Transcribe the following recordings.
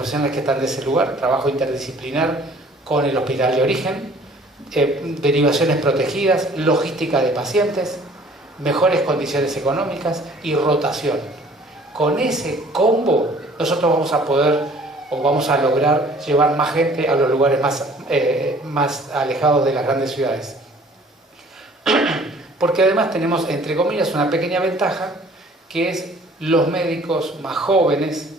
profesionales que están de ese lugar, trabajo interdisciplinar con el hospital de origen, derivaciones protegidas, logística de pacientes, mejores condiciones económicas y rotación. Con ese combo nosotros vamos a poder o vamos a lograr llevar más gente a los lugares más alejados de las grandes ciudades. Porque además tenemos, entre comillas, una pequeña ventaja, que es los médicos más jóvenes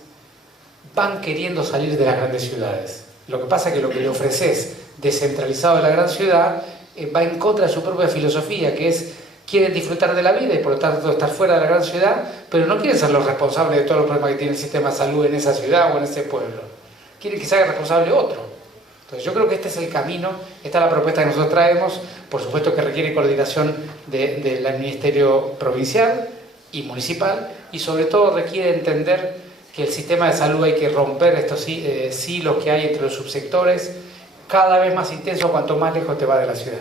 van queriendo salir de las grandes ciudades. Lo que pasa es que lo que le ofreces descentralizado de la gran ciudad va en contra de su propia filosofía, que es quieren disfrutar de la vida y por lo tanto estar fuera de la gran ciudad, pero no quieren ser los responsables de todos los problemas que tiene el sistema de salud en esa ciudad o en ese pueblo. Quieren que se haga responsable otro. Entonces yo creo que este es el camino, esta es la propuesta que nosotros traemos, por supuesto que requiere coordinación del ministerio provincial y municipal, y sobre todo requiere entender que el sistema de salud hay que romper estos silos que hay entre los subsectores, cada vez más intenso cuanto más lejos te va de la ciudad.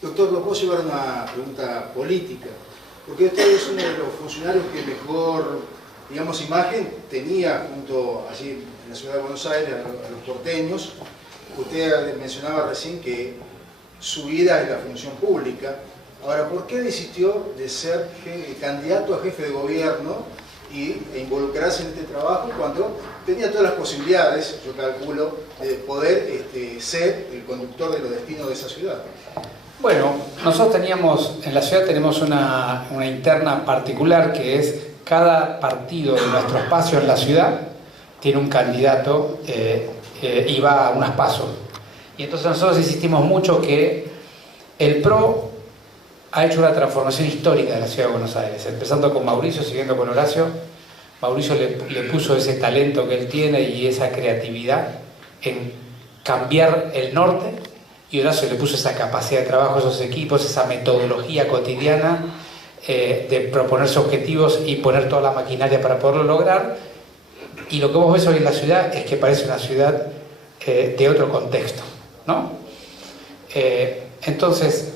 Doctor, ¿lo puedo llevar a una pregunta política? Porque usted es uno de los funcionarios que mejor, digamos, imagen tenía junto allí en la ciudad de Buenos Aires a los porteños. Usted mencionaba recién que su vida es la función pública. Ahora, ¿por qué desistió de ser candidato a jefe de gobierno e involucrarse en este trabajo cuando tenía todas las posibilidades, yo calculo, de poder ser el conductor de los destinos de esa ciudad? Bueno, nosotros en la ciudad tenemos una interna particular, que es cada partido de nuestro espacio en la ciudad tiene un candidato y va a unas pasos. Y entonces nosotros insistimos mucho que el PRO ha hecho una transformación histórica de la ciudad de Buenos Aires, empezando con Mauricio, siguiendo con Horacio. Mauricio le puso ese talento que él tiene y esa creatividad en cambiar el norte, y Horacio le puso esa capacidad de trabajo, esos equipos, esa metodología cotidiana de proponerse objetivos y poner toda la maquinaria para poderlo lograr. Y lo que vos ves hoy en la ciudad es que parece una ciudad de otro contexto, ¿no? Entonces,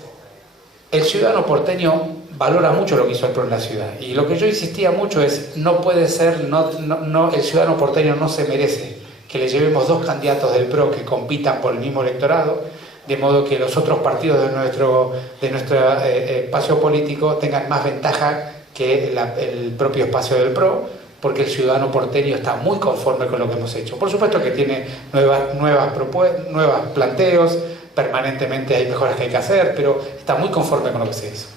el ciudadano porteño valora mucho lo que hizo el PRO en la ciudad. Y lo que yo insistía mucho es, no puede ser, el ciudadano porteño no se merece que le llevemos dos candidatos del PRO que compitan por el mismo electorado, de modo que los otros partidos de nuestro espacio político tengan más ventaja que el propio espacio del PRO, porque el ciudadano porteño está muy conforme con lo que hemos hecho. Por supuesto que tiene nuevos planteos, permanentemente hay mejoras que hay que hacer, pero está muy conforme con lo que se hizo.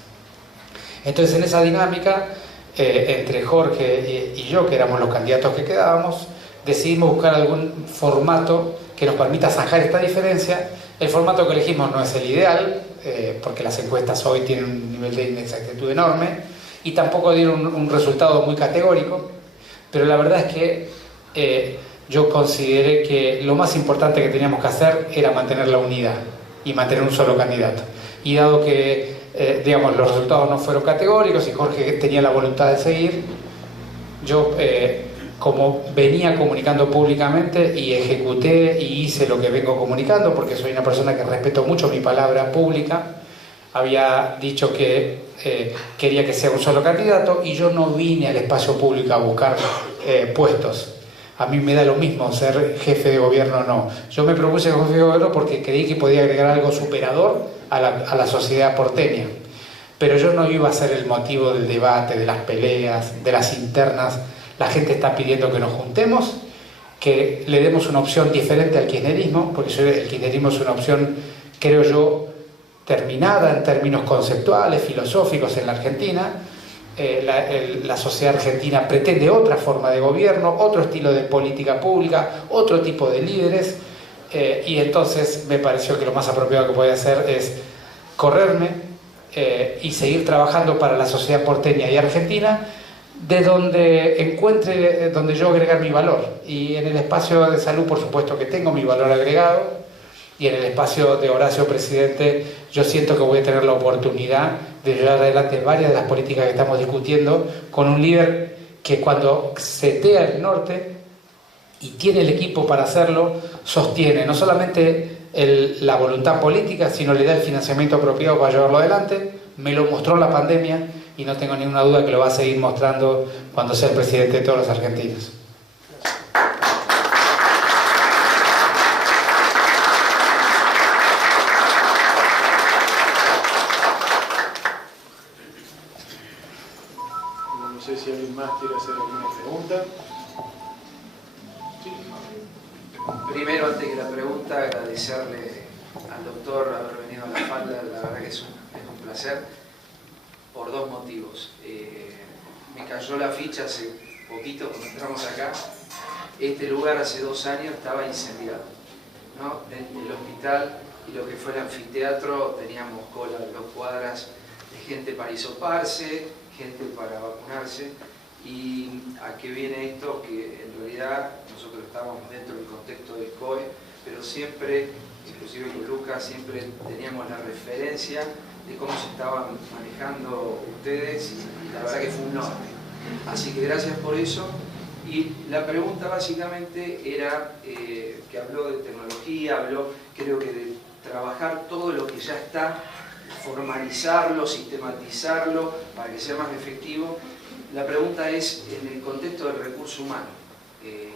Entonces, en esa dinámica, entre Jorge y yo, que éramos los candidatos que quedábamos, decidimos buscar algún formato que nos permita zanjar esta diferencia. El formato que elegimos no es el ideal, porque las encuestas hoy tienen un nivel de inexactitud enorme y tampoco dieron un resultado muy categórico, pero la verdad es que yo consideré que lo más importante que teníamos que hacer era mantener la unidad y mantener un solo candidato. Y dado que digamos, los resultados no fueron categóricos y Jorge tenía la voluntad de seguir, yo como venía comunicando públicamente y ejecuté y hice lo que vengo comunicando, porque soy una persona que respeto mucho mi palabra pública, había dicho que quería que sea un solo candidato y yo no vine al espacio público a buscar puestos. A mí me da lo mismo ser jefe de gobierno o no. Yo me propuse jefe de gobierno porque creí que podía agregar algo superador a la sociedad porteña. Pero yo no iba a ser el motivo del debate, de las peleas, de las internas. La gente está pidiendo que nos juntemos, que le demos una opción diferente al kirchnerismo, porque el kirchnerismo es una opción, creo yo, terminada en términos conceptuales, filosóficos en la Argentina. La sociedad argentina pretende otra forma de gobierno, otro estilo de política pública, otro tipo de líderes, y entonces me pareció que lo más apropiado que podía hacer es correrme y seguir trabajando para la sociedad porteña y argentina, de donde encuentre, donde yo agregar mi valor. Y en el espacio de salud, por supuesto que tengo mi valor agregado, y en el espacio de Horacio Presidente yo siento que voy a tener la oportunidad de llevar adelante varias de las políticas que estamos discutiendo con un líder que cuando setea el norte y tiene el equipo para hacerlo, sostiene no solamente la voluntad política, sino le da el financiamiento apropiado para llevarlo adelante. Me lo mostró la pandemia y no tengo ninguna duda que lo va a seguir mostrando cuando sea el presidente de todos los argentinos. No sé si alguien más quiere hacer alguna pregunta. Sí. Primero, antes que la pregunta, agradecerle al doctor haber venido a la falda. La verdad que es un placer por dos motivos. Me cayó la ficha hace poquito cuando entramos acá. Este lugar hace 2 años estaba incendiado, ¿no? El hospital y lo que fue el anfiteatro, teníamos cola de 2 cuadras de gente para hisoparse, gente para vacunarse. ¿Y a qué viene esto? Que en realidad nosotros estábamos dentro del contexto del COE, pero siempre, inclusive con Lucas, siempre teníamos la referencia de cómo se estaban manejando ustedes, y la verdad que fue un honor. Así que gracias por eso. Y la pregunta básicamente era, que habló de tecnología, habló creo que de trabajar todo lo que ya está, formalizarlo, sistematizarlo para que sea más efectivo. La pregunta es en el contexto del recurso humano, que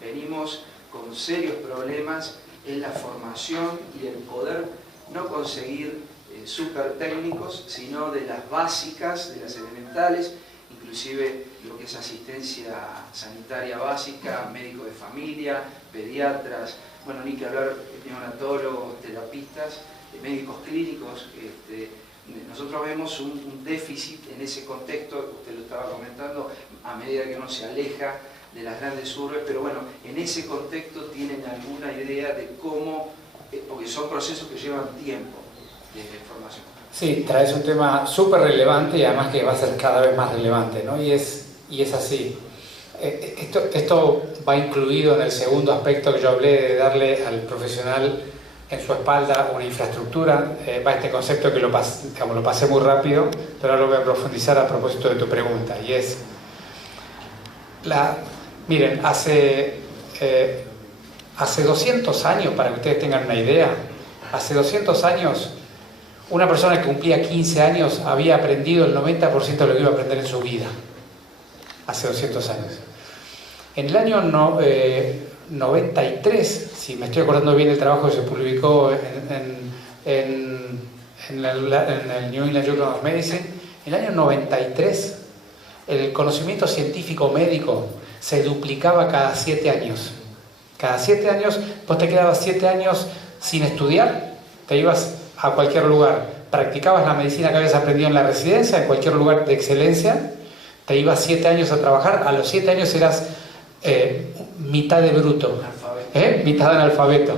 venimos con serios problemas en la formación y el poder no conseguir súper técnicos, sino de las básicas, de las elementales, inclusive lo que es asistencia sanitaria básica, médicos de familia, pediatras, bueno, ni que hablar de neonatólogos, terapistas, médicos clínicos. Nosotros vemos un déficit en ese contexto, usted lo estaba comentando, a medida que uno se aleja de las grandes urbes, pero bueno, en ese contexto tienen alguna idea de cómo, porque son procesos que llevan tiempo de formación. Sí, traes un tema súper relevante y además que va a ser cada vez más relevante, ¿no? Y es así. Esto va incluido en el segundo aspecto que yo hablé, de darle al profesional en su espalda una infraestructura. Va este concepto que lo pasé muy rápido, pero ahora lo voy a profundizar a propósito de tu pregunta. Y es, miren, hace 200 años, para que ustedes tengan una idea, hace 200 años, una persona que cumplía 15 años había aprendido el 90% de lo que iba a aprender en su vida. Hace 200 años. En el año 93, si me estoy acordando bien del trabajo que se publicó en el New England Journal of Medicine, en el año 93 el conocimiento científico médico se duplicaba cada 7 años. Cada 7 años, vos te quedabas 7 años sin estudiar, te ibas a cualquier lugar, practicabas la medicina que habías aprendido en la residencia, en cualquier lugar de excelencia, te ibas 7 años a trabajar, a los 7 años eras mitad de bruto, mitad de analfabeto.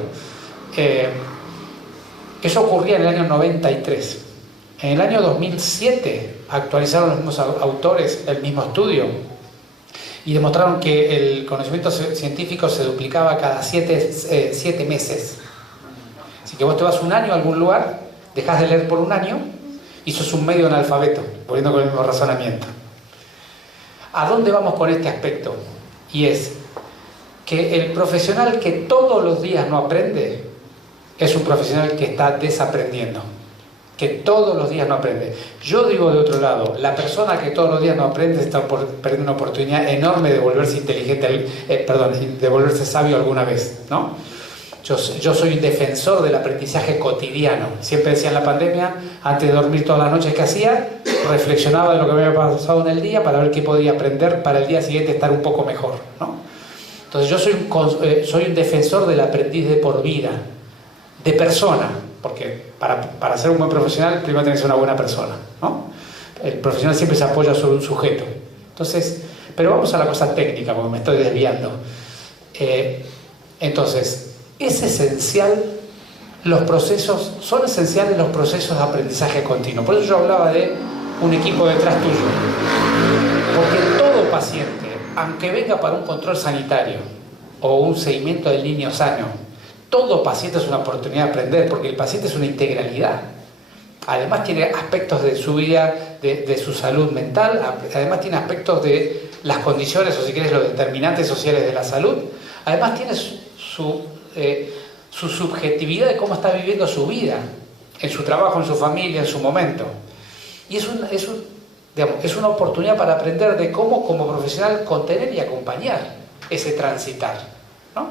Eso ocurría en el año 93. En el año 2007 actualizaron los mismos autores el mismo estudio y demostraron que el conocimiento científico se duplicaba cada 7 meses. Así que vos te vas un año a algún lugar, dejás de leer por un año y sos un medio analfabeto, volviendo con el mismo razonamiento. ¿A dónde vamos con este aspecto? Y es que el profesional que todos los días no aprende es un profesional que está desaprendiendo, que todos los días no aprende. Yo digo de otro lado, la persona que todos los días no aprende está perdiendo una oportunidad enorme de volverse inteligente, de volverse sabio alguna vez, ¿no? Yo soy un defensor del aprendizaje cotidiano. Siempre decía en la pandemia, antes de dormir todas las noches, ¿qué hacía? Reflexionaba de lo que me había pasado en el día para ver qué podía aprender para el día siguiente estar un poco mejor, ¿no? Entonces yo soy un defensor del aprendiz de por vida, de persona, porque para ser un buen profesional primero tiene que ser una buena persona, ¿no? El profesional siempre se apoya sobre un sujeto. Entonces, pero vamos a la cosa técnica, porque me estoy desviando. Entonces, es esencial, son esenciales los procesos de aprendizaje continuo. Por eso yo hablaba de un equipo detrás tuyo. Porque todo paciente, aunque venga para un control sanitario o un seguimiento del niño sano, todo paciente es una oportunidad de aprender, porque el paciente es una integralidad. Además tiene aspectos de su vida, de su salud mental, además tiene aspectos de las condiciones, o si quieres, los determinantes sociales de la salud. Además tiene su subjetividad de cómo está viviendo su vida, en su trabajo, en su familia, en su momento. Y Digamos, es una oportunidad para aprender de cómo como profesional contener y acompañar ese transitar, ¿no?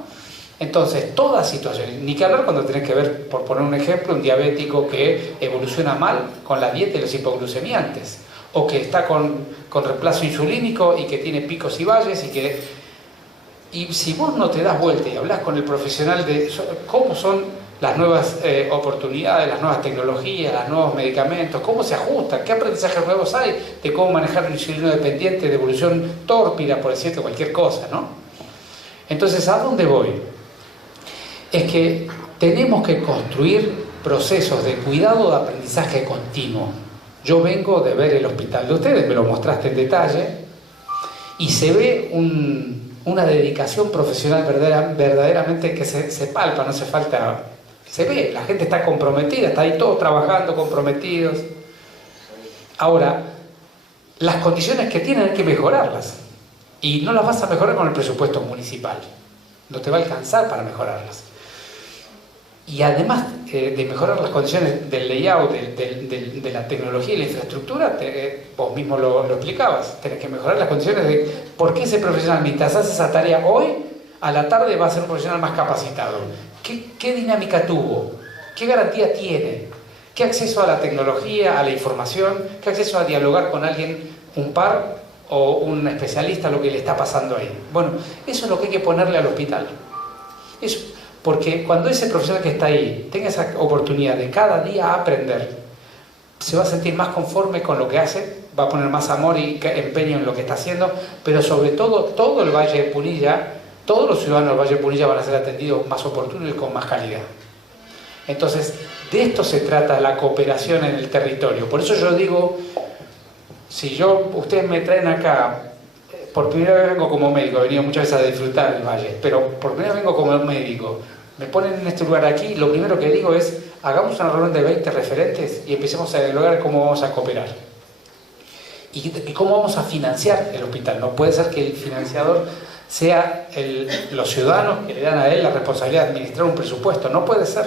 Entonces, toda situación, ni que hablar cuando tenés que ver, por poner un ejemplo, un diabético que evoluciona mal con la dieta y los hipoglucemiantes, o que está con reemplazo insulínico y que tiene picos y valles y si vos no te das vuelta y hablas con el profesional de cómo son las nuevas oportunidades, las nuevas tecnologías, los nuevos medicamentos, cómo se ajustan, qué aprendizajes nuevos hay de cómo manejar un insulino dependiente de evolución tórpida, por decirte cualquier cosa, ¿no? Entonces, ¿a dónde voy? Es que tenemos que construir procesos de cuidado de aprendizaje continuo. Yo vengo de ver el hospital de ustedes, me lo mostraste en detalle, y se ve una dedicación profesional verdaderamente que se palpa, no hace falta, se ve, la gente está comprometida, está ahí todos trabajando, comprometidos. Ahora, las condiciones que tienen hay que mejorarlas, y no las vas a mejorar con el presupuesto municipal, no te va a alcanzar para mejorarlas. Y además de mejorar las condiciones del layout, de la tecnología y la infraestructura, vos mismo lo explicabas, tenés que mejorar las condiciones de por qué ese profesional, mientras hace esa tarea hoy, a la tarde va a ser un profesional más capacitado. ¿Qué dinámica tuvo? ¿Qué garantía tiene? ¿Qué acceso a la tecnología, a la información? ¿Qué acceso a dialogar con alguien, un par o un especialista, lo que le está pasando ahí? Bueno, eso es lo que hay que ponerle al hospital. Eso. Porque cuando ese profesional que está ahí tenga esa oportunidad de cada día aprender, se va a sentir más conforme con lo que hace, va a poner más amor y empeño en lo que está haciendo, pero sobre todo, todo el Valle de Punilla, todos los ciudadanos del Valle de Punilla van a ser atendidos más oportuno y con más calidad. Entonces, de esto se trata la cooperación en el territorio. Por eso yo digo, si ustedes me traen acá, por primera vez vengo como médico, he venido muchas veces a disfrutar del Valle, pero por primera vez vengo como médico, me ponen en este lugar aquí, lo primero que digo es, hagamos una reunión de 20 referentes y empecemos a dialogar cómo vamos a cooperar. Y cómo vamos a financiar el hospital. No puede ser que el financiador sea los ciudadanos que le dan a él la responsabilidad de administrar un presupuesto, no puede ser.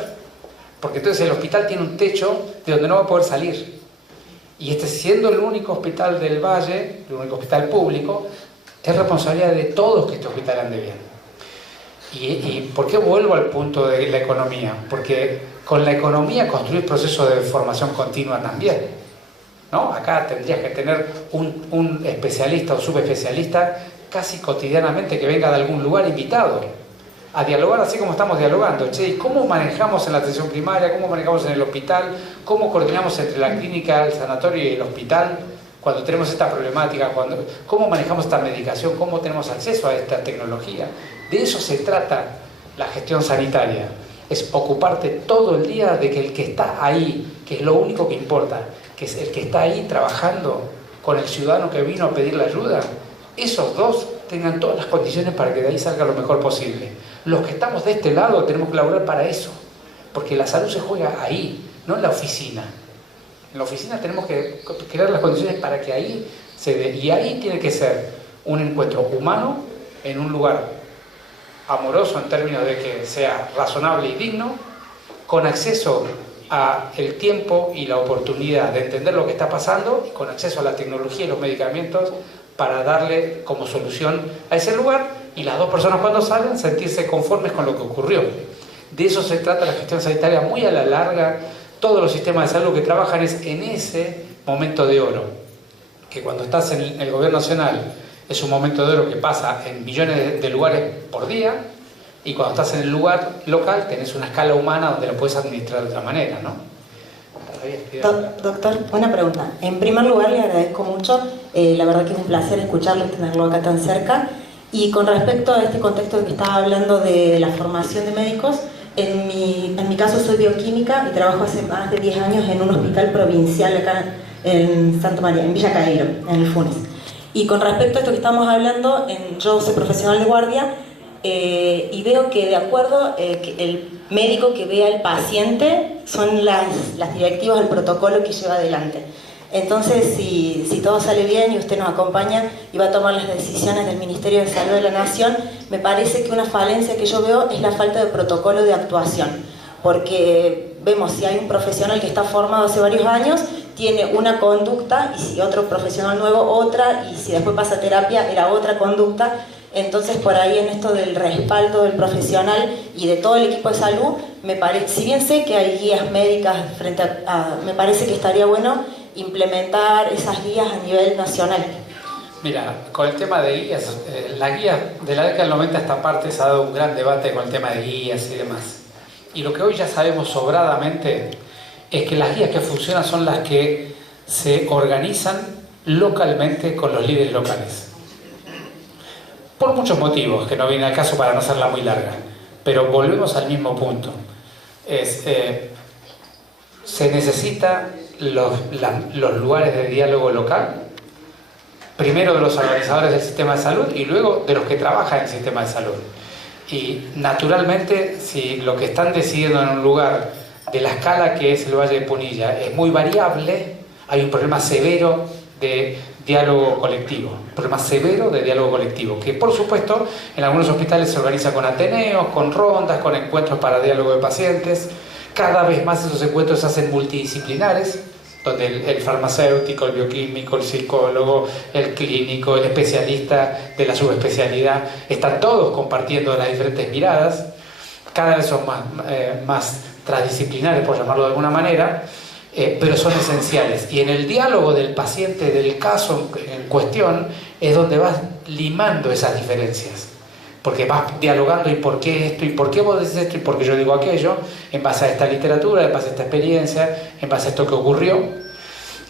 Porque entonces el hospital tiene un techo de donde no va a poder salir. Y siendo el único hospital del Valle, el único hospital público, es responsabilidad de todos que este hospital ande bien. ¿Y por qué vuelvo al punto de la economía? Porque con la economía construir procesos de formación continua también, ¿no? Acá tendrías que tener un especialista o subespecialista casi cotidianamente que venga de algún lugar invitado a dialogar así como estamos dialogando. Che, ¿cómo manejamos en la atención primaria? ¿Cómo manejamos en el hospital? ¿Cómo coordinamos entre la clínica, el sanatorio y el hospital? Cuando tenemos esta problemática, ¿cómo manejamos esta medicación? ¿Cómo tenemos acceso a esta tecnología? De eso se trata la gestión sanitaria. Es ocuparte todo el día de que el que está ahí, que es lo único que importa, que es el que está ahí trabajando con el ciudadano que vino a pedir la ayuda, esos dos tengan todas las condiciones para que de ahí salga lo mejor posible. Los que estamos de este lado tenemos que laburar para eso, porque la salud se juega ahí, no en la oficina. En la oficina tenemos que crear las condiciones para que ahí se dé. Y ahí tiene que ser un encuentro humano en un lugar amoroso en términos de que sea razonable y digno, con acceso a el tiempo y la oportunidad de entender lo que está pasando y con acceso a la tecnología y los medicamentos para darle como solución a ese lugar y las dos personas cuando salgan sentirse conformes con lo que ocurrió. De eso se trata la gestión sanitaria muy a la larga. Todos los sistemas de salud que trabajan es en ese momento de oro, que cuando estás en el gobierno nacional es un momento de oro que pasa en millones de lugares por día, y cuando estás en el lugar local tenés una escala humana donde lo puedes administrar de otra manera, ¿no? Doctor, una pregunta. En primer lugar, le agradezco mucho, la verdad que es un placer escucharlo y tenerlo acá tan cerca. Y con respecto a este contexto de que estaba hablando de la formación de médicos, en mi caso soy bioquímica y trabajo hace más de 10 años en un hospital provincial acá en Santa María, en Villa Cairo, en el Funes. Y con respecto a esto que estamos hablando, yo soy profesional de guardia y veo que de acuerdo que el médico que ve al paciente son las directivas del protocolo que lleva adelante. Entonces, si todo sale bien y usted nos acompaña y va a tomar las decisiones del Ministerio de Salud de la Nación, me parece que una falencia que yo veo es la falta de protocolo de actuación. Porque vemos si hay un profesional que está formado hace varios años, tiene una conducta y si otro profesional nuevo otra, y si después pasa a terapia era otra conducta. Entonces por ahí en esto del respaldo del profesional y de todo el equipo de salud, si bien sé que hay guías médicas me parece que estaría bueno implementar esas guías a nivel nacional. Mira, con el tema de guías, las guías de la década del 90 a esta parte se ha dado un gran debate con el tema de guías y demás. Y lo que hoy ya sabemos sobradamente es que las guías que funcionan son las que se organizan localmente con los líderes locales. Por muchos motivos, que no viene al caso para no hacerla muy larga, pero volvemos al mismo punto. Se necesitan los lugares de diálogo local, primero de los organizadores del sistema de salud y luego de los que trabajan en el sistema de salud. Y naturalmente, si lo que están decidiendo en un lugar de la escala que es el Valle de Punilla es muy variable, hay un problema severo de diálogo colectivo, que por supuesto en algunos hospitales se organiza con ateneos, con rondas, con encuentros para diálogo de pacientes. Cada vez más esos encuentros se hacen multidisciplinares, donde el farmacéutico, el bioquímico, el psicólogo, el clínico, el especialista de la subespecialidad, están todos compartiendo las diferentes miradas. Cada vez son más transdisciplinares, por llamarlo de alguna manera, pero son esenciales. Y en el diálogo del paciente, del caso en cuestión, es donde vas limando esas diferencias. Porque vas dialogando y por qué esto, y por qué vos decís esto, y por qué yo digo aquello, en base a esta literatura, en base a esta experiencia, en base a esto que ocurrió.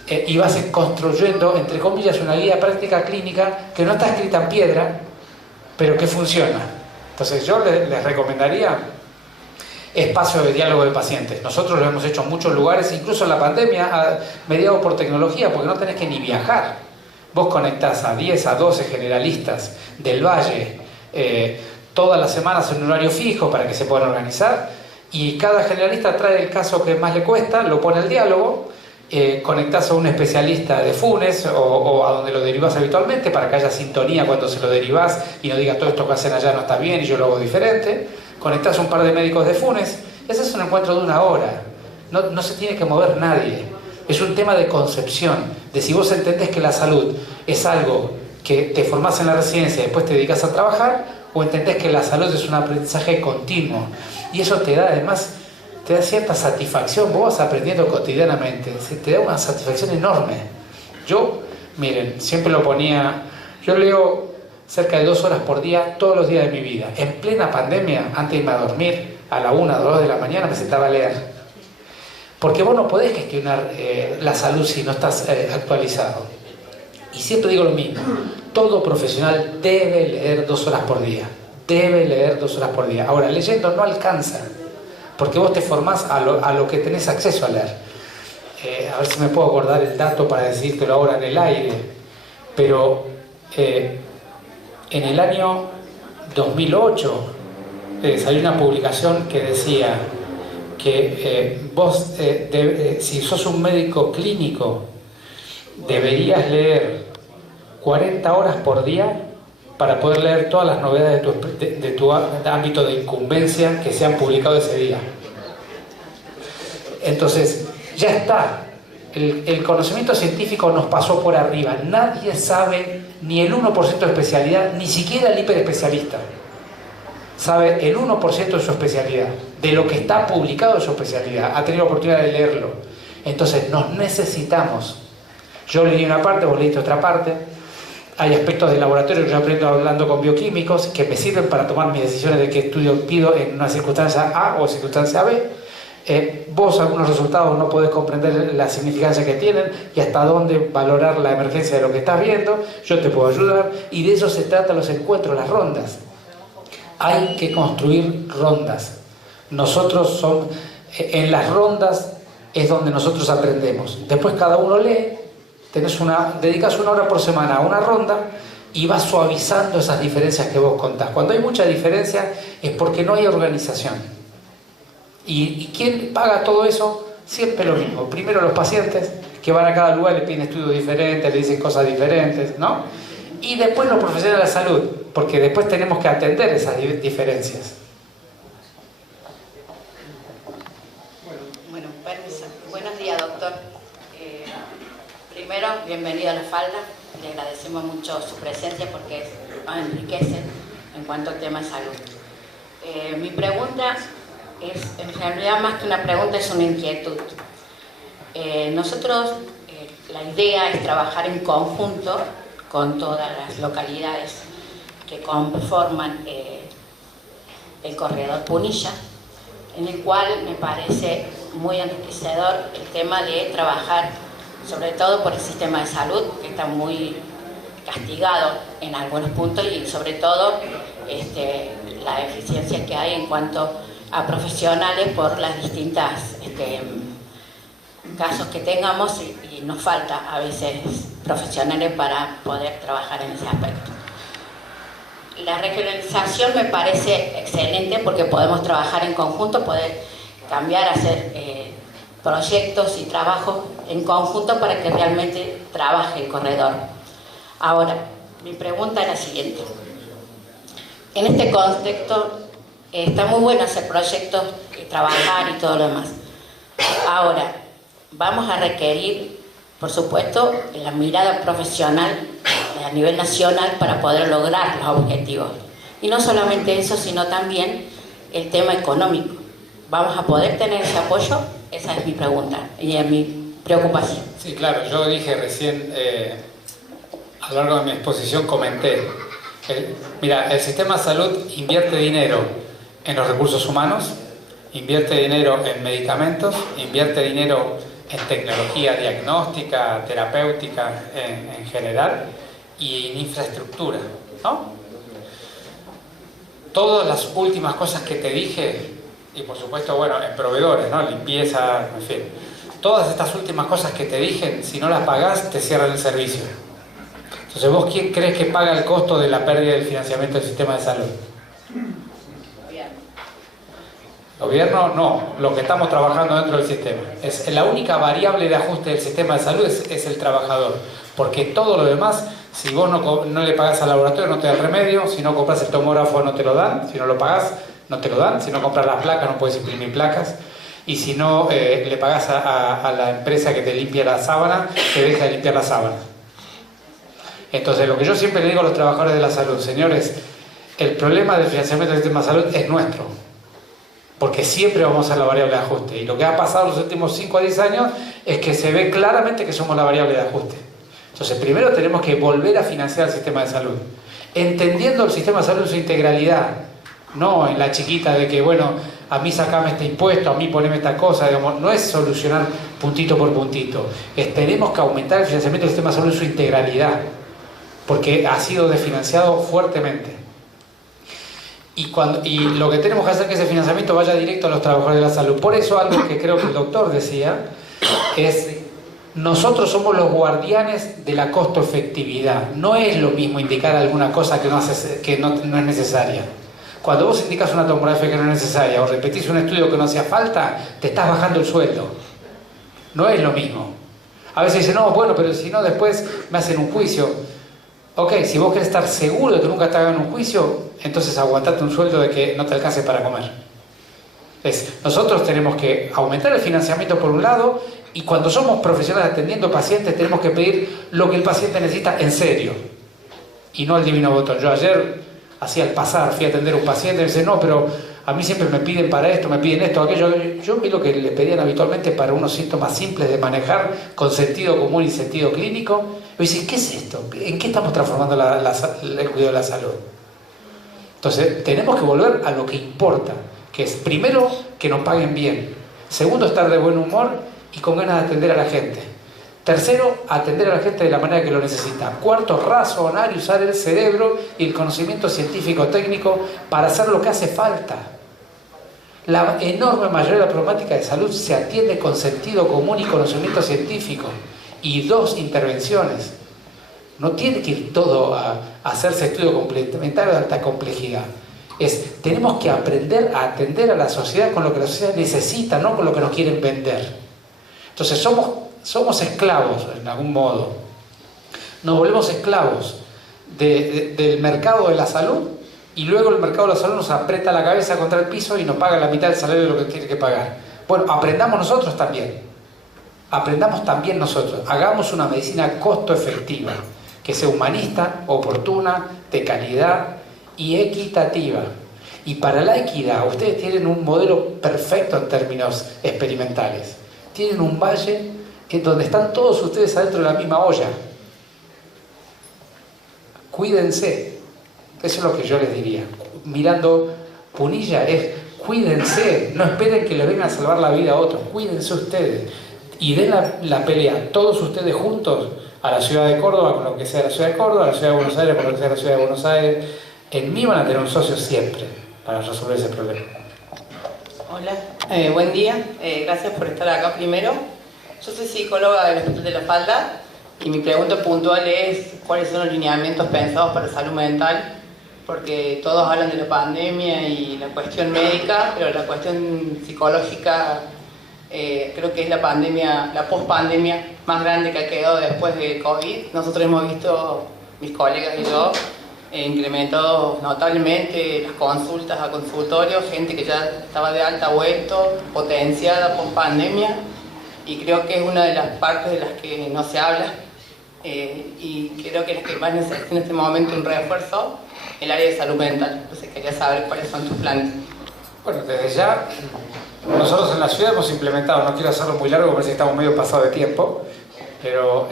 Y vas construyendo, entre comillas, una guía práctica clínica que no está escrita en piedra, pero que funciona. Entonces yo les recomendaría espacio de diálogo de pacientes. Nosotros lo hemos hecho en muchos lugares, incluso en la pandemia, mediado por tecnología, porque no tenés que ni viajar. Vos conectás a 10, a 12 generalistas del Valle, todas las semanas en un horario fijo para que se puedan organizar, y cada generalista trae el caso que más le cuesta, lo pone al diálogo, conectás a un especialista de Funes o a donde lo derivás habitualmente para que haya sintonía cuando se lo derivás y no diga todo esto que hacen allá no está bien y yo lo hago diferente. Conectás a un par de médicos de Funes, ese es un encuentro de 1 hora, no se tiene que mover nadie. Es un tema de concepción, de si vos entendés que la salud es algo que te formás en la residencia y después te dedicas a trabajar, o entendés que la salud es un aprendizaje continuo. Y eso te da además, te da cierta satisfacción, vos vas aprendiendo cotidianamente, te da una satisfacción enorme. Yo, miren, siempre lo ponía, yo leo cerca de 2 horas por día, todos los días de mi vida. En plena pandemia, antes de irme a dormir, a la 1 o 2 de la mañana me sentaba a leer. Porque vos no podés gestionar la salud si no estás actualizado. Y siempre digo lo mismo, todo profesional debe leer 2 horas por día. Debe leer 2 horas por día. Ahora, leyendo no alcanza, porque vos te formás a lo que tenés acceso a leer. A ver si me puedo acordar el dato para decírtelo ahora en el aire. Pero en el año 2008 salió una publicación que decía que vos, si sos un médico clínico, deberías leer 40 horas por día para poder leer todas las novedades de tu ámbito de incumbencia que se han publicado ese día. Entonces, ya está. El conocimiento científico nos pasó por arriba. Nadie sabe ni el 1% de especialidad, ni siquiera el hiperespecialista sabe el 1% de su especialidad, de lo que está publicado en su especialidad. Ha tenido la oportunidad de leerlo. Entonces, nos necesitamos. Yo leí una parte, vos leíste otra parte. Hay aspectos del laboratorio que yo aprendo hablando con bioquímicos que me sirven para tomar mis decisiones de qué estudio pido en una circunstancia A o circunstancia B. Vos algunos resultados no podés comprender la significancia que tienen y hasta dónde valorar la emergencia de lo que estás viendo. Yo te puedo ayudar y de eso se trata los encuentros, las rondas. Hay que construir rondas. Nosotros somos, en las rondas es donde nosotros aprendemos. Después cada uno lee, dedicas 1 hora por semana a una ronda y vas suavizando esas diferencias que vos contás. Cuando hay mucha diferencia es porque no hay organización. ¿Y quién paga todo eso? Siempre lo mismo. Primero los pacientes, que van a cada lugar, le piden estudios diferentes, le dicen cosas diferentes, ¿no? Y después los profesionales de la salud, porque después tenemos que atender esas diferencias. Bueno, buenos días, doctor. Primero, bienvenido a La Falda. Le agradecemos mucho su presencia porque nos enriquece en cuanto al tema de salud. Mi pregunta es, en realidad más que una pregunta, es una inquietud. Nosotros, la idea es trabajar en conjunto con todas las localidades que conforman el corredor Punilla, en el cual me parece muy enriquecedor el tema de trabajar sobre todo por el sistema de salud, que está muy castigado en algunos puntos, y sobre todo la eficiencia que hay en cuanto a profesionales por las distintas casos que tengamos, y nos falta a veces profesionales para poder trabajar en ese aspecto. La regionalización me parece excelente porque podemos trabajar en conjunto, poder cambiar, hacer proyectos y trabajos en conjunto para que realmente trabaje el corredor. Ahora, mi pregunta es la siguiente. En este contexto está muy bueno hacer proyectos, trabajar y todo lo demás. Ahora, vamos a requerir, por supuesto, la mirada profesional a nivel nacional para poder lograr los objetivos. Y no solamente eso, sino también el tema económico. ¿Vamos a poder tener ese apoyo? Esa es mi pregunta y es mi preocupación. Sí, claro, yo dije recién, a lo largo de mi exposición comenté, mira, el sistema de salud invierte dinero en los recursos humanos, invierte dinero en medicamentos, invierte dinero en tecnología diagnóstica, terapéutica en general, y en infraestructura, ¿no? Todas las últimas cosas que te dije, y por supuesto, bueno, en proveedores, ¿no? Limpieza, en fin. Todas estas últimas cosas que te dije, si no las pagás, te cierran el servicio. Entonces, ¿vos quién crees que paga el costo de la pérdida del financiamiento del sistema de salud? ¿Gobierno? No, lo que estamos trabajando dentro del sistema. La única variable de ajuste del sistema de salud es el trabajador, porque todo lo demás, si vos no le pagás al laboratorio, no te da el remedio. Si no compras el tomógrafo, no te lo dan. Si no lo pagás, no te lo dan. Si no compras las placas, no puedes imprimir placas. Y si no le pagás a la empresa que te limpia la sábana, te deja de limpiar la sábana. Entonces, lo que yo siempre le digo a los trabajadores de la salud, señores, el problema del financiamiento del sistema de salud es nuestro, porque siempre vamos a ser la variable de ajuste. Y lo que ha pasado los últimos 5 a 10 años es que se ve claramente que somos la variable de ajuste. Entonces, primero tenemos que volver a financiar el sistema de salud, entendiendo el sistema de salud en su integralidad, no en la chiquita de que, bueno, a mí sacame este impuesto, a mí poneme esta cosa, digamos. No es solucionar puntito por puntito. Tenemos que aumentar el financiamiento del sistema de salud en su integralidad, porque ha sido desfinanciado fuertemente. Y lo que tenemos que hacer es que ese financiamiento vaya directo a los trabajadores de la salud. Por eso, algo que creo que el doctor decía es: nosotros somos los guardianes de la costo-efectividad. No es lo mismo indicar alguna cosa que no es necesaria. Cuando vos indicas una tomografía que no es necesaria o repetís un estudio que no hacía falta, te estás bajando el sueldo. No es lo mismo. A veces dicen, no, bueno, pero si no después me hacen un juicio. Ok, si vos querés estar seguro de que nunca te hagan un juicio, entonces aguantate un sueldo de que no te alcance para comer. Nosotros tenemos que aumentar el financiamiento por un lado, y cuando somos profesionales atendiendo pacientes tenemos que pedir lo que el paciente necesita en serio, y no al divino botón. Yo ayer, así al pasar, fui a atender a un paciente y me dice, no, pero a mí siempre me piden para esto, me piden esto, aquello. Yo vi lo que le pedían habitualmente para unos síntomas simples de manejar con sentido común y sentido clínico. Y dice, ¿qué es esto? ¿En qué estamos transformando el cuidado de la salud? Entonces, tenemos que volver a lo que importa, que es, primero, que nos paguen bien. Segundo, estar de buen humor y con ganas de atender a la gente. Tercero, atender a la gente de la manera que lo necesita. Cuarto, razonar y usar el cerebro y el conocimiento científico técnico para hacer lo que hace falta. La enorme mayoría de la problemática de salud se atiende con sentido común y conocimiento científico. Y 2 intervenciones. No tiene que ir todo a hacerse estudio complementario de alta complejidad. Tenemos que aprender a atender a la sociedad con lo que la sociedad necesita, no con lo que nos quieren vender. Entonces somos esclavos, en algún modo. Nos volvemos esclavos del mercado de la salud, y luego el mercado de la salud nos aprieta la cabeza contra el piso y nos paga la mitad del salario de lo que tiene que pagar. Bueno, aprendamos nosotros también. aprendamos también nosotros, hagamos una medicina costo efectiva, que sea humanista, oportuna, de calidad y equitativa. Y para la equidad, ustedes tienen un modelo perfecto en términos experimentales. Tienen un valle en donde están todos ustedes adentro de la misma olla. Cuídense. Eso es lo que yo les diría. Mirando Punilla es, cuídense, no esperen que les vengan a salvar la vida a otros, cuídense ustedes. Y den la pelea, todos ustedes juntos, a la ciudad de Córdoba, con lo que sea la ciudad de Córdoba, a la ciudad de Buenos Aires, con lo que sea la ciudad de Buenos Aires. En mí van a tener un socio siempre para resolver ese problema. Hola, buen día. Gracias por estar acá primero. Yo soy psicóloga del Hospital de la Falda y mi pregunta puntual es ¿cuáles son los lineamientos pensados para salud mental? Porque todos hablan de la pandemia y la cuestión médica, pero la cuestión psicológica creo que es la pandemia, la post-pandemia más grande que ha quedado después del COVID. Nosotros hemos visto, mis colegas y yo, incrementado notablemente las consultas a consultorios, gente que ya estaba de alta vuelto, potenciada post-pandemia, y creo que es una de las partes de las que no se habla, y creo que las que más necesitan en este momento un refuerzo, el área de salud mental. Entonces quería saber cuáles son tus planes. Bueno, desde ya, nosotros en la ciudad hemos implementado, no quiero hacerlo muy largo, parece que estamos medio pasados de tiempo, pero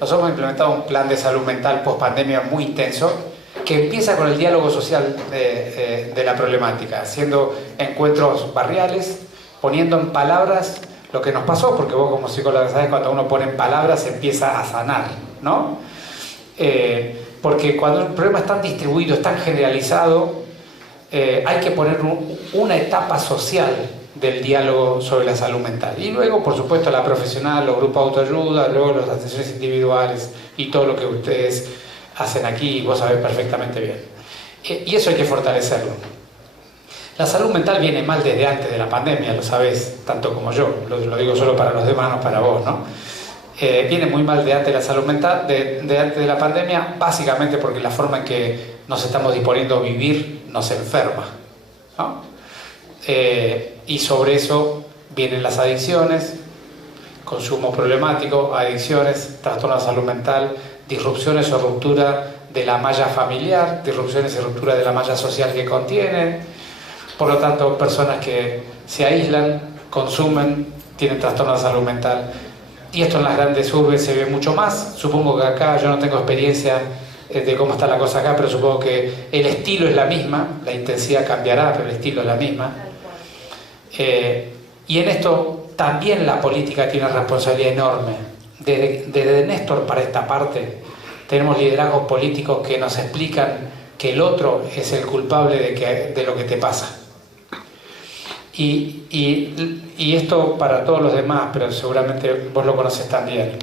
nosotros hemos implementado un plan de salud mental post-pandemia muy intenso, que empieza con el diálogo social de la problemática, haciendo encuentros barriales, poniendo en palabras lo que nos pasó, porque vos como psicóloga sabés, cuando uno pone en palabras empieza a sanar, ¿no? Porque cuando el problema es tan distribuido, es tan generalizado, hay que poner una etapa social del diálogo sobre la salud mental. Y luego, por supuesto, la profesional, los grupos de autoayuda, luego las atenciones individuales y todo lo que ustedes hacen aquí, y vos sabés perfectamente bien. Y eso hay que fortalecerlo. La salud mental viene mal desde antes de la pandemia, lo sabés, tanto como yo. Lo digo solo para los demás, no para vos, ¿no? Viene muy mal de antes de la salud mental, de antes de la pandemia, básicamente porque la forma en que nos estamos disponiendo a vivir nos enferma, ¿no? Y sobre eso vienen las adicciones, consumo problemático, adicciones, trastorno de salud mental, disrupciones o ruptura de la malla familiar, disrupciones y ruptura de la malla social que contienen. Por lo tanto, personas que se aíslan, consumen, tienen trastorno de salud mental. Y esto en las grandes urbes se ve mucho más. Supongo que acá, yo no tengo experiencia de cómo está la cosa acá, pero supongo que el estilo es la misma, la intensidad cambiará, pero el estilo es la misma. Y en esto también la política tiene una responsabilidad enorme. Desde Néstor para esta parte tenemos liderazgos políticos que nos explican que el otro es el culpable de lo que te pasa. Y esto para todos los demás, pero seguramente vos lo conoces también.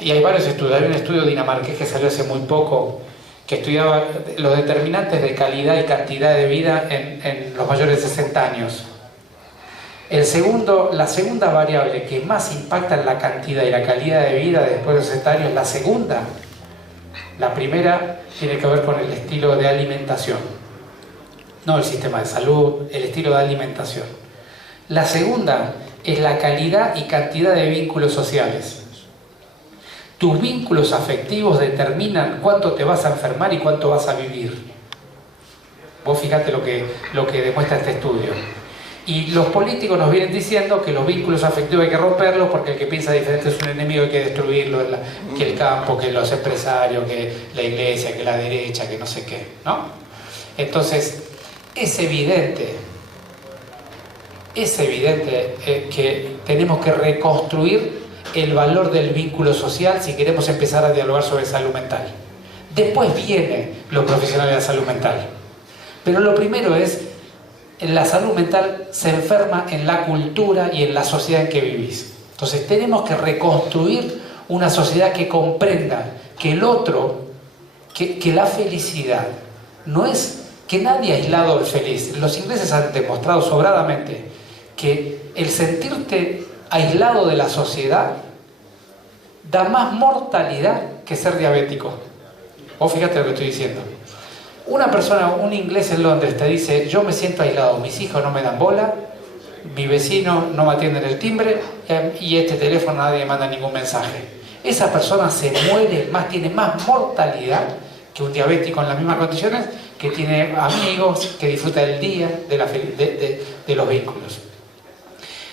Y hay varios estudios. Hay un estudio dinamarqués que salió hace muy poco que estudiaba los determinantes de calidad y cantidad de vida en los mayores de 60 años. La segunda variable que más impacta en la cantidad y la calidad de vida después de los 60 años es la segunda. La primera tiene que ver con el estilo de alimentación, no el sistema de salud, el estilo de alimentación. La segunda es la calidad y cantidad de vínculos sociales. Tus vínculos afectivos determinan cuánto te vas a enfermar y cuánto vas a vivir. Vos fijate lo que demuestra este estudio. Y los políticos nos vienen diciendo que los vínculos afectivos hay que romperlos porque el que piensa diferente es un enemigo, hay que destruirlo, que el campo, que los empresarios, que la iglesia, que la derecha, que no sé qué, ¿no? Entonces, es evidente que tenemos que reconstruir el valor del vínculo social si queremos empezar a dialogar sobre salud mental. Después viene los profesionales de la salud mental. Pero lo primero es, la salud mental se enferma en la cultura y en la sociedad en que vivís. Entonces tenemos que reconstruir una sociedad que comprenda que el otro, que la felicidad no es que nadie aislado es feliz. Los ingleses han demostrado sobradamente que el sentirte aislado de la sociedad da más mortalidad que ser diabético. Vos fíjate lo que estoy diciendo. Una persona, un inglés en Londres te dice, yo me siento aislado, mis hijos no me dan bola, mi vecino no me atiende en el timbre y este teléfono nadie me manda ningún mensaje. Esa persona se muere más, tiene más mortalidad que un diabético en las mismas condiciones, que tiene amigos, que disfruta del día, de los vínculos.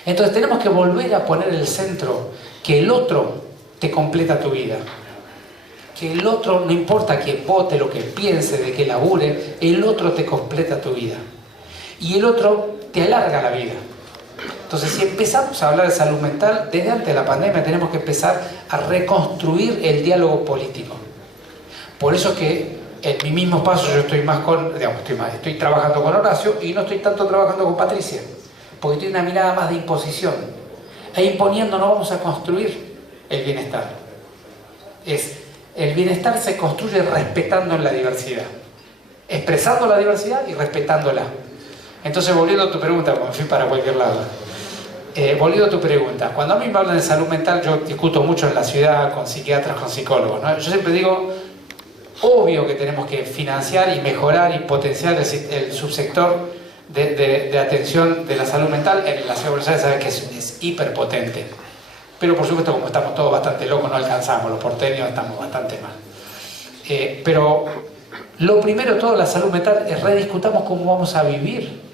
Entonces tenemos que volver a poner el centro, que el otro te completa tu vida. Que el otro, no importa que vote, lo que piense, de que labure, el otro te completa tu vida. Y el otro te alarga la vida. Entonces, si empezamos a hablar de salud mental, desde antes de la pandemia tenemos que empezar a reconstruir el diálogo político. Por eso que en mi mismo espacio yo estoy más con, digamos, estoy trabajando con Horacio y no estoy tanto trabajando con Patricia, porque tiene una mirada más de imposición. E imponiendo no vamos a construir el bienestar. El bienestar se construye respetando la diversidad, expresando la diversidad y respetándola. Entonces, volviendo a tu pregunta, me fui para cualquier lado. Volviendo a tu pregunta, cuando a mí me hablan de salud mental, yo discuto mucho en la ciudad con psiquiatras, con psicólogos, ¿no? Yo siempre digo, obvio que tenemos que financiar y mejorar y potenciar el subsector de atención de la salud mental. En la ciudad de Buenos Aires sabes que es hiperpotente. Pero por supuesto, como estamos todos bastante locos, no alcanzamos, los porteños estamos bastante mal. Pero lo primero de todo, la salud mental, es rediscutamos cómo vamos a vivir.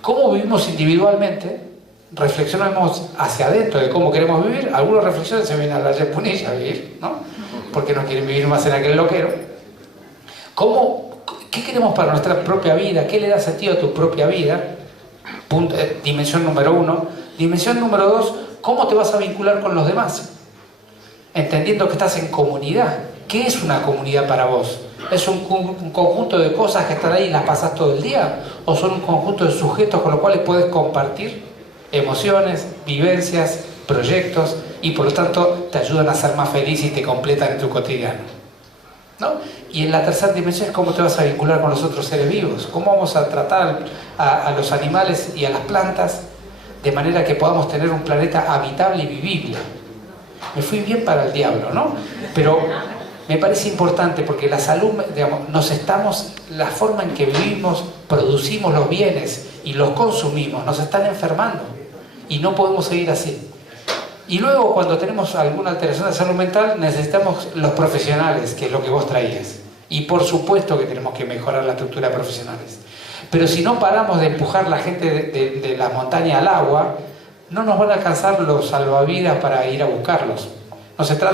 Cómo vivimos individualmente, reflexionamos hacia adentro de cómo queremos vivir. Algunas reflexiones se vienen a la Punilla a vivir, ¿no? Porque no quieren vivir más en aquel loquero. ¿Qué queremos para nuestra propia vida? ¿Qué le da sentido a tu propia vida? Dimensión número 1. Dimensión número 2, ¿cómo te vas a vincular con los demás? Entendiendo que estás en comunidad. ¿Qué es una comunidad para vos? ¿Es un conjunto de cosas que están ahí y las pasas todo el día? ¿O son un conjunto de sujetos con los cuales puedes compartir emociones, vivencias, proyectos y por lo tanto te ayudan a ser más feliz y te completan en tu cotidiano? ¿No? Y en la tercera dimensión es cómo te vas a vincular con los otros seres vivos, cómo vamos a tratar a los animales y a las plantas de manera que podamos tener un planeta habitable y vivible. Me fui bien para el diablo, ¿no? Pero me parece importante porque la salud, digamos, la forma en que vivimos, producimos los bienes y los consumimos, nos están enfermando y no podemos seguir así. Y luego, cuando tenemos alguna alteración de salud mental, necesitamos los profesionales, que es lo que vos traías. Y por supuesto que tenemos que mejorar la estructura de profesionales. Pero si no paramos de empujar la gente de la montaña al agua, no nos van a alcanzar los salvavidas para ir a buscarlos. No se trata